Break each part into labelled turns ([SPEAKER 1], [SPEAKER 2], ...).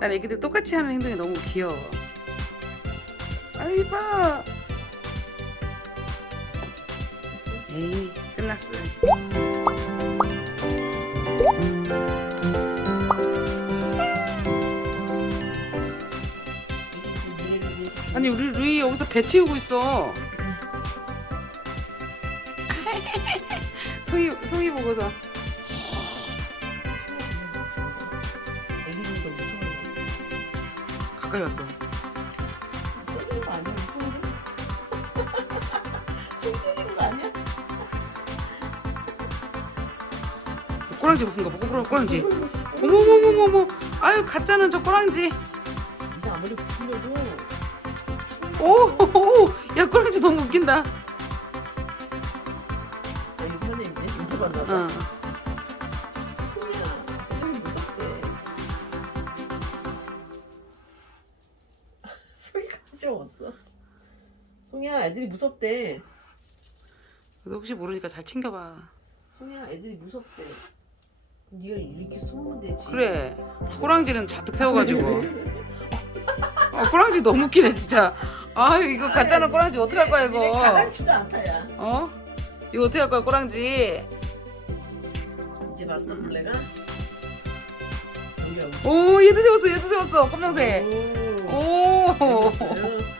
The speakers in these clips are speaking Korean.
[SPEAKER 1] 난 애기들 똑같이 하는 행동이 너무 귀여워. 아이 봐. 에이 끝났어. 아니 우리 루이 여기서 배 채우고 있어. 송이 송이 보고서. 가까이 왔어.
[SPEAKER 2] 아니야? 손거 아니야?
[SPEAKER 1] 꼬랑지 무슨 거 보고 꼬랑지. 어머머머머머. 아유 가짜는 저 꼬랑지.
[SPEAKER 2] 이거 아무리 부풀려도
[SPEAKER 1] 오, 야 꼬랑지 너무 웃긴다.
[SPEAKER 2] 여기 편에 있네. 인터 받나 봐.
[SPEAKER 1] 어.
[SPEAKER 2] 송이야, 애들이 무섭대.
[SPEAKER 1] 그래서 혹시 모르니까 잘 챙겨봐.
[SPEAKER 2] 송이야, 애들이 무섭대. 네가 이렇게 숨으면 되지.
[SPEAKER 1] 그래. 꼬랑지는 자뜩 세워가지고. 어, 꼬랑지 너무 웃기네 진짜. 아유 이거 가짜는 꼬랑지 어떻게 할 거야 이거.
[SPEAKER 2] 가랑치도 않다, 야.
[SPEAKER 1] 어? 이거 어떻게 할 거야 꼬랑지.
[SPEAKER 2] 이제 봤어, 블레가? 여기.
[SPEAKER 1] 오 얘도 세웠어 얘도 세웠어 검정색.
[SPEAKER 2] 오.
[SPEAKER 1] 오.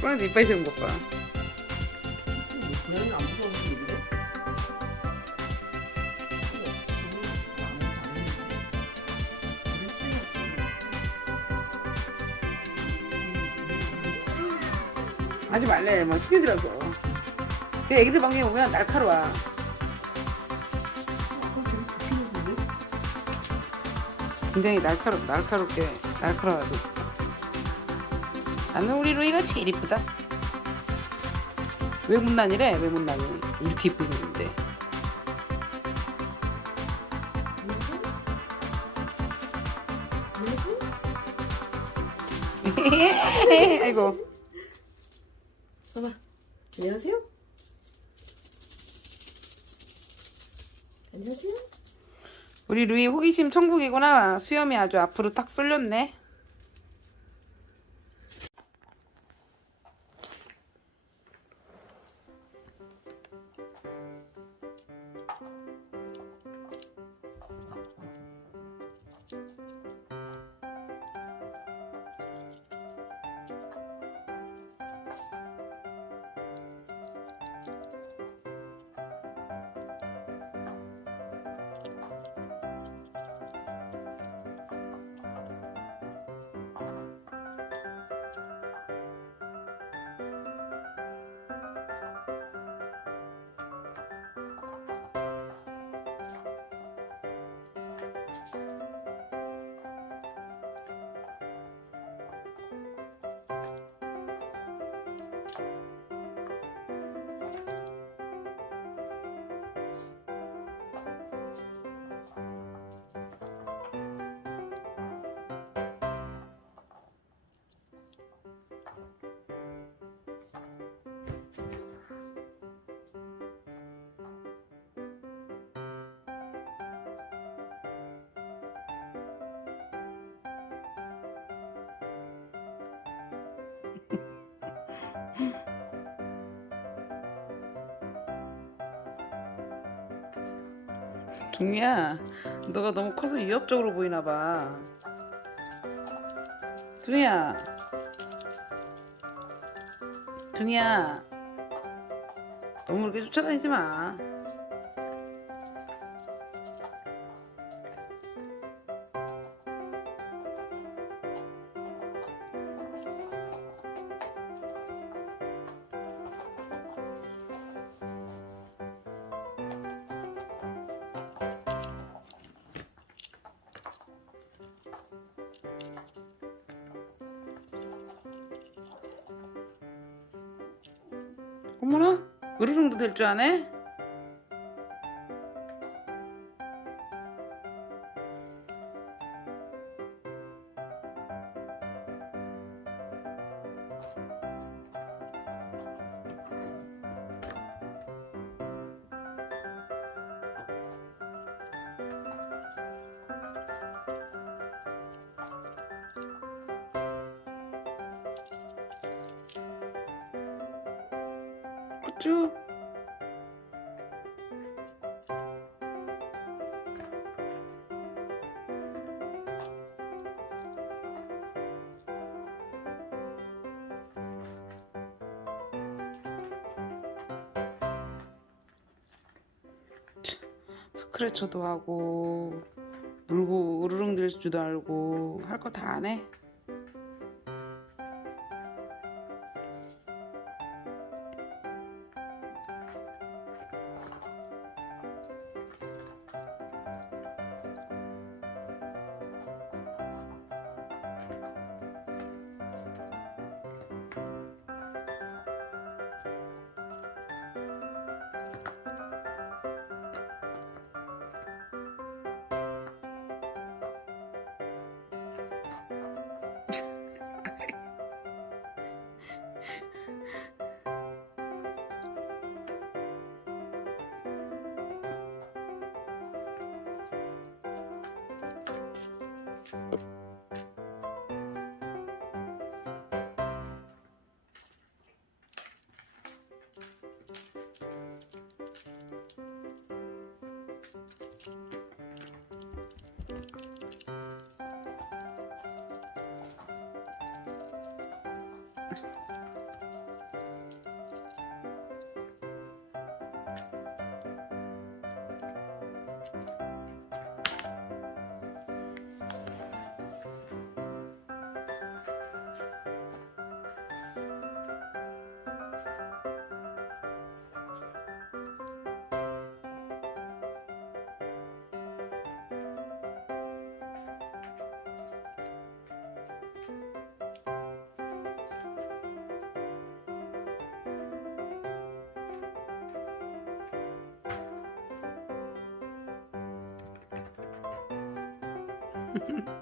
[SPEAKER 1] 꼬랑지 이빨 세운 것 봐.
[SPEAKER 2] 고양이 안 무서운 게 있는데?
[SPEAKER 1] 하지 말래 뭐 시간 들어서. 그 애기들 방에 오면 날카로워. 굉장히 날카롭 날카롭게 날카로워도. 나는 우리 루이가 제일 이쁘다. 왜 못난이래? 왜 못난이? 이렇게 이쁘게 생겼는데. 아이고.
[SPEAKER 2] 봐봐. 안녕하세요. 안녕하세요.
[SPEAKER 1] 우리 루이 호기심 천국이구나. 수염이 아주 앞으로 탁 쏠렸네. 중이야, 너가 너무 커서 위협적으로 보이나 봐. 중이야, 중이야, 너무 그렇게 쫓아다니지 마. 어머나, 으르릉도 될 줄 아네? 쭉. 스크래쳐도 하고 물고 으르릉 될 줄도 알고 할 거 다 안 해? Bye.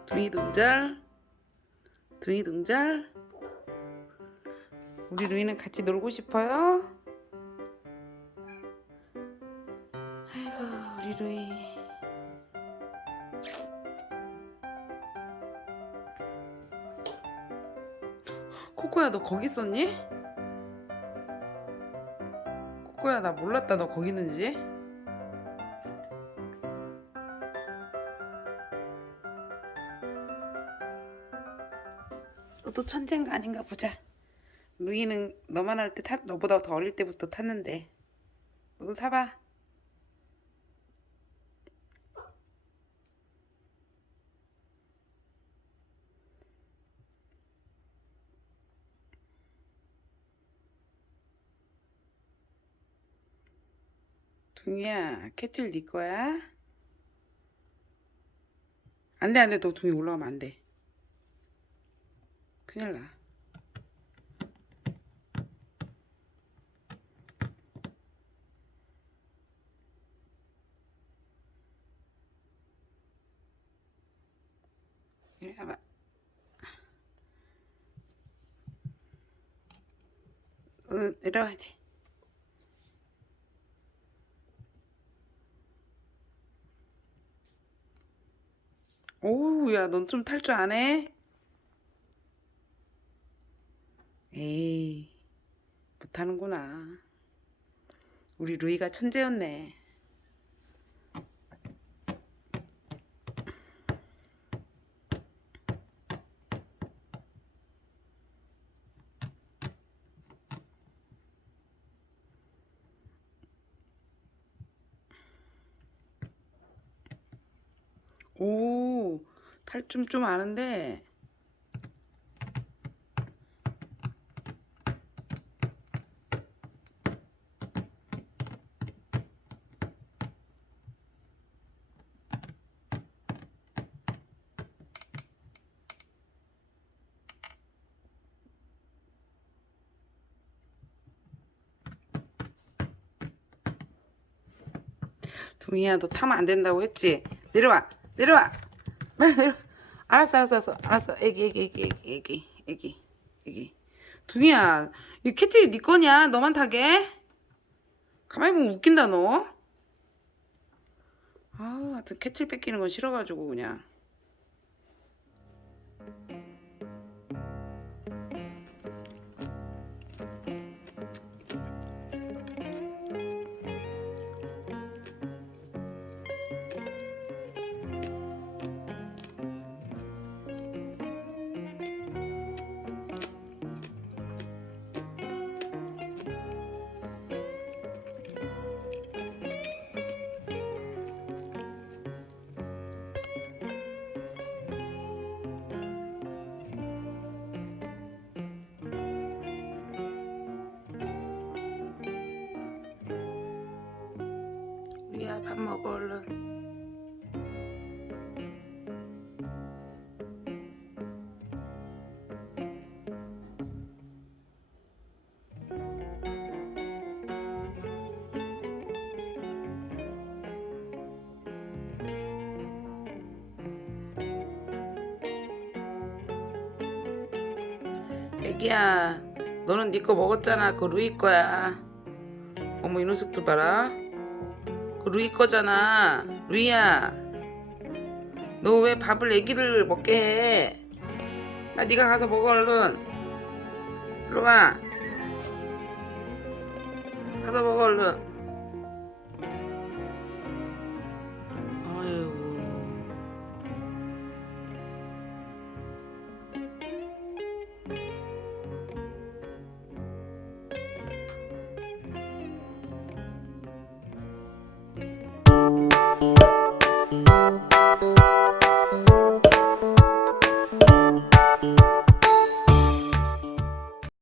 [SPEAKER 1] 둥이 동잘 둥이 동잘 우리 루이는 같이 놀고 싶어요? 아이고 우리 루이 코코야 너 거기 있었니? 코코야 나 몰랐다 너 거기 있는지 너도 천재인가 아닌가 보자. 루이는 너만 할 때 탔, 너보다 더 어릴 때부터 탔는데. 너도 타봐. 둥이야, 캐틀 네 거야? 안 돼, 안 돼. 너 둥이 올라가면 안 돼. 큰일 나. 이리 와봐. 어, 내려와야 돼. 오우, 야, 넌 좀 탈 줄 아네? 에이, 못하는구나. 우리 루이가 천재였네. 오, 탈줄좀 아는데. 둥이야 너 타면 안 된다고 했지? 내려와 내려와. 빨리 내려. 알았어 알았어 알았어 알았어. 애기 애기 애기 애기 애기 애기 애기. 둥이야 이 캐틀이 네 거냐? 너만 타게? 가만히 보면 웃긴다 너. 아, 하여튼 캐틀 뺏기는 건 싫어가지고 그냥 애기야. 너는 네 거 먹었잖아. 그거 루이 거야. 어머 이 녀석들 봐라. 그 루이 거잖아. 루이야. 너 왜 밥을 애기를 먹게 해? 나 네가 가서 먹어 얼른. 일로 와. 가서 먹어 얼른